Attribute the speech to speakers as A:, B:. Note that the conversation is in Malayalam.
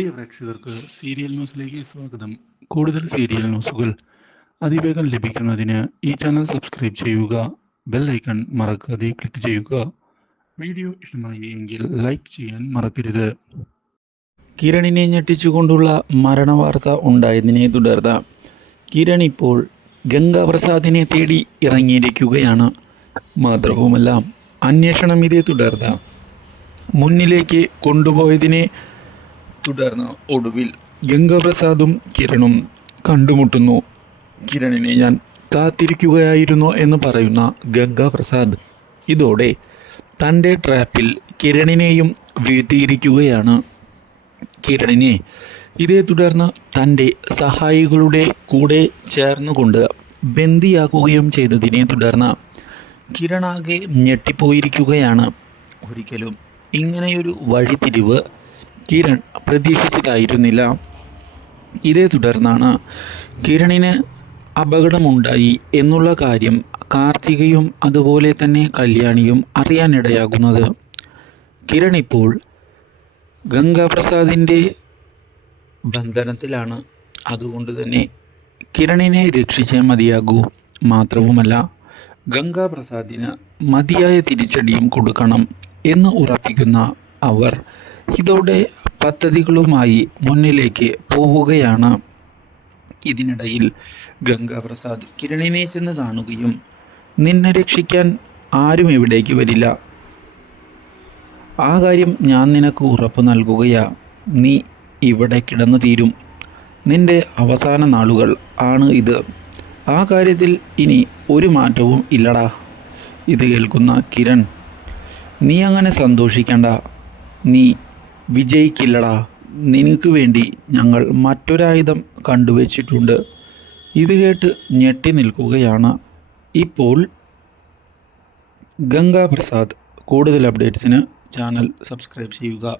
A: പ്രിയ പ്രേക്ഷകർക്ക് സീരിയൽ ന്യൂസിലേക്ക് സ്വാഗതം. കൂടുതൽ സീരിയൽ ന്യൂസുകൾ അതിവേഗം ലഭിക്കുന്നതിന് ഈ ചാനൽ സബ്സ്ക്രൈബ് ചെയ്യുക ബെൽ ഐക്കൺ മറക്കാതെ ക്ലിക്ക് ചെയ്യുക. വീഡിയോ ഇഷ്ടമായി എങ്കിൽ ലൈക്ക് ചെയ്യാൻ മറക്കരുത്. കിരണിനെ ഞെട്ടിച്ചുകൊണ്ടുള്ള മരണവാർത്ത ഉണ്ടായതിനെ തുടർന്ന് കിരൺ ഇപ്പോൾ ഗംഗാപ്രസാദിനെ തേടി ഇറങ്ങിയിരിക്കുകയാണ്. മാത്രവുമല്ല അന്വേഷണം ഇതേ തുടർന്ന് മുന്നിലേക്ക് കൊണ്ടുപോയതിനെ തുടർന്ന് ഒടുവിൽ ഗംഗാപ്രസാദും കിരണും കണ്ടുമുട്ടുന്നു. കിരണിനെ ഞാൻ കാത്തിരിക്കുകയായിരുന്നു എന്ന് പറയുന്ന ഗംഗാപ്രസാദ് ഇതോടെ തന്റെ ട്രാപ്പിൽ കിരണിനെയും വീഴ്ത്തിയിരിക്കുകയാണ്. കിരണിനെ ഇതേ തുടർന്ന് തന്റെ സഹായികളുടെ കൂടെ ചേർന്നുകൊണ്ട് ബന്ദിയാക്കുകയും ചെയ്തതിനെ തുടർന്ന് കിരണാകെ ഞെട്ടിപ്പോയിരിക്കുകയാണ്. ഒരിക്കലും ഇങ്ങനെയൊരു വഴിത്തിരിവ് കിരൺ പ്രതീക്ഷിച്ചതായിരുന്നില്ല. ഇതേ തുടർന്നാണ് കിരണിന് അപകടമുണ്ടായി എന്നുള്ള കാര്യം കാർത്തികയും അതുപോലെ തന്നെ കല്യാണിയും അറിയാനിടയാകുന്നത്. കിരൺ ഇപ്പോൾ ഗംഗാപ്രസാദിന്റെ ബന്ധനത്തിലാണ്. അതുകൊണ്ട് തന്നെ കിരണിനെ രക്ഷിച്ചേ മതിയാകൂ. മാത്രവുമല്ല ഗംഗാപ്രസാദിന് മതിയായ തിരിച്ചടിയും കൊടുക്കണം എന്ന് ഉറപ്പിക്കുന്ന അവർ ഇതോടെ പദ്ധതികളുമായി മുന്നിലേക്ക് പോവുകയാണ് ഇതിനിടയിൽ ഗംഗാപ്രസാദ് കിരണിനെ ചെന്ന് കാണുകയും നിന്നെ രക്ഷിക്കാൻ ആരും ഇവിടേക്ക് വരില്ല. ആ കാര്യം ഞാൻ നിനക്ക് ഉറപ്പ് നൽകുകയാ. നീ ഇവിടെ കിടന്നു തീരും. നിന്റെ അവസാന നാളുകൾ ആണ് ഇത്. ആ കാര്യത്തിൽ ഇനി ഒരു മാറ്റവും ഇല്ലടാ. ഇത് കേൾക്കുന്ന കിരൺ നീ അങ്ങനെ സന്തോഷിക്കണ്ട. നീ വിജയിക്കില്ലടാ. നിനക്ക് വേണ്ടി ഞങ്ങൾ മറ്റൊരായുധം കണ്ടുവച്ചിട്ടുണ്ട്. ഇത് കേട്ട് ഞെട്ടി നിൽക്കുകയാണ്. ഇപ്പോൾ ഗംഗാപ്രസാദ് കൂടുതൽ അപ്ഡേറ്റ്സിന് ചാനൽ സബ്സ്ക്രൈബ് ചെയ്യുക.